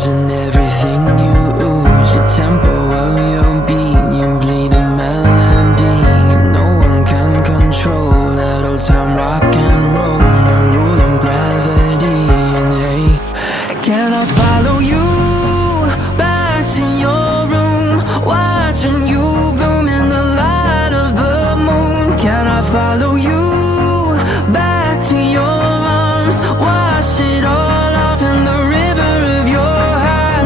songs and everything you ooze, the tempo of your beat, your bleeding melody. No one can control that old time rock and roll, no rule of gravity. And hey, can I follow you back to your room, watching you bloom in the light of the moon? Can I follow you back to your arms, wash it all off in the river of your heart?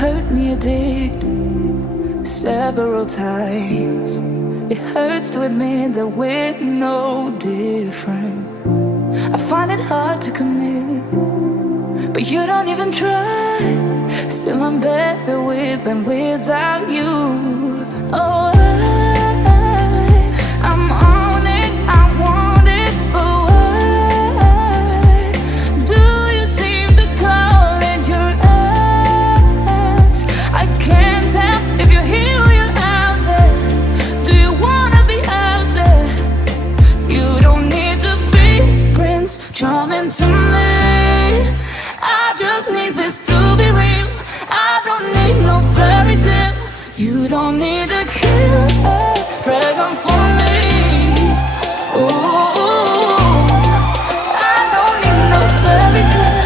hurt me, you did, several times. It hurts to admit that we're no different. I find it hard to commit, but you don't even try. Still I'm better with than without you. Oh, I'm on it, I want it, but why do you seem to call in your eyes? I can't tell if you're here or you're out there. Do you wanna be out there? You don't need to be Prince Charming to me. I just need this to be real. I don't need no fairy tale. You don't need to kill a dragon for me. Ooh, I don't need no fairy tale.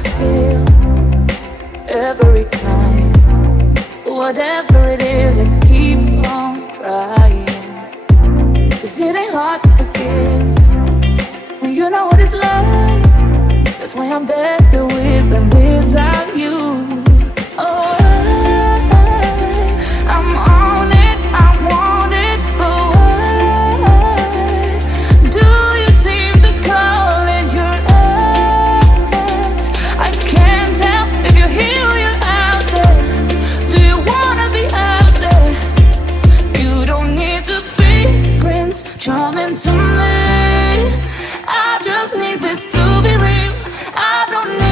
Still, every time, whatever it is, I keep on trying. 'Cause it ain't hard to forgive when you know what it's like. That's why I'm better with than without you. Oh, I'm on it, I want it, but why do you seem to call in your eyes? I can't tell if you're here or you're out there. Do you wanna be out there? You don't need to be Prince Charming to me. I just need this to be real. I don't need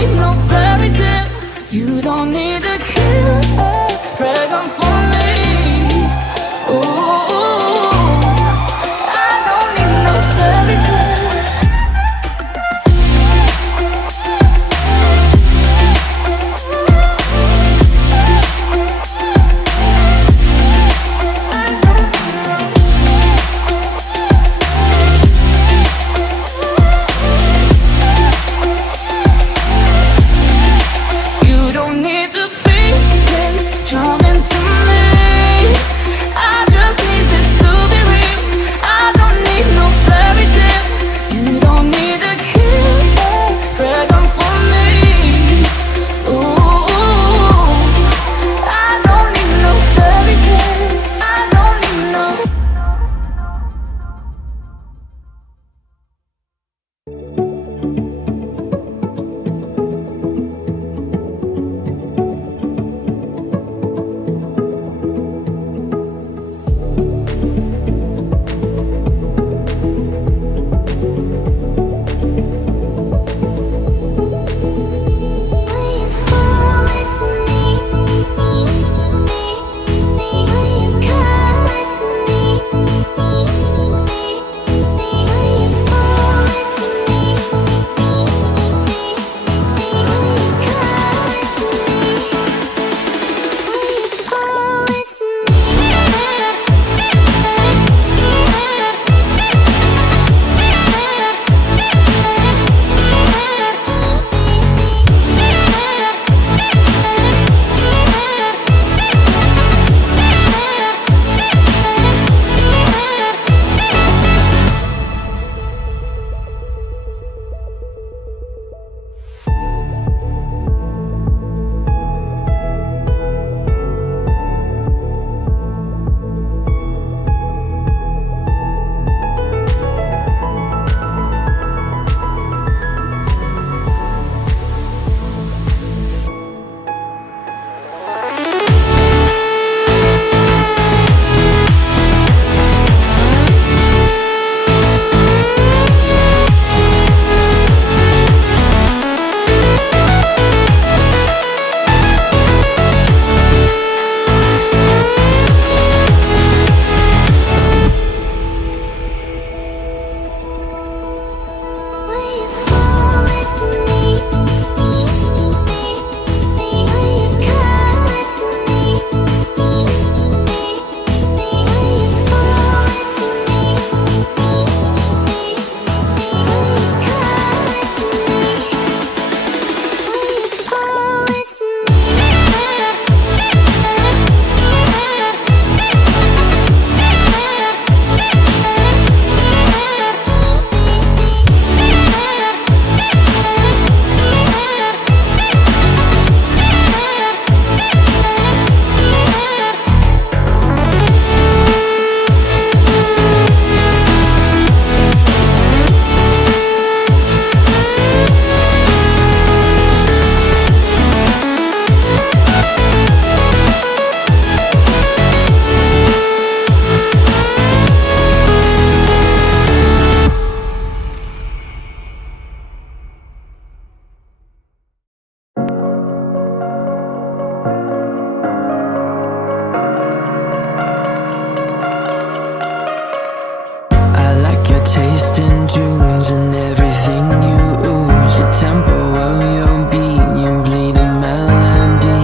change in everything you ooze. The tempo of your beat, you bleed a melody.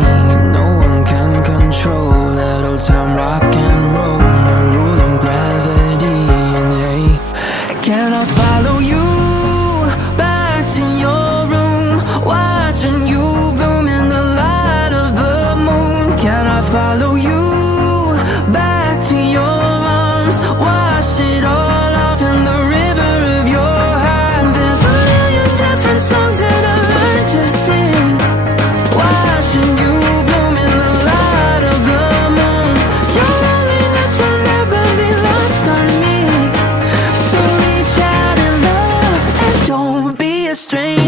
No one can control that old time rock and roll. No rule of gravity. And hey, can I follow you back to your room, watching you bloom in the light of the moon? Can I follow you back to your arms, wash it all off in the river of your heart? There's a million different songs that I've learned to sing, watching you bloom in the light of the moon. Your loneliness will never be lost on me, so reach out and love and don't be a stranger.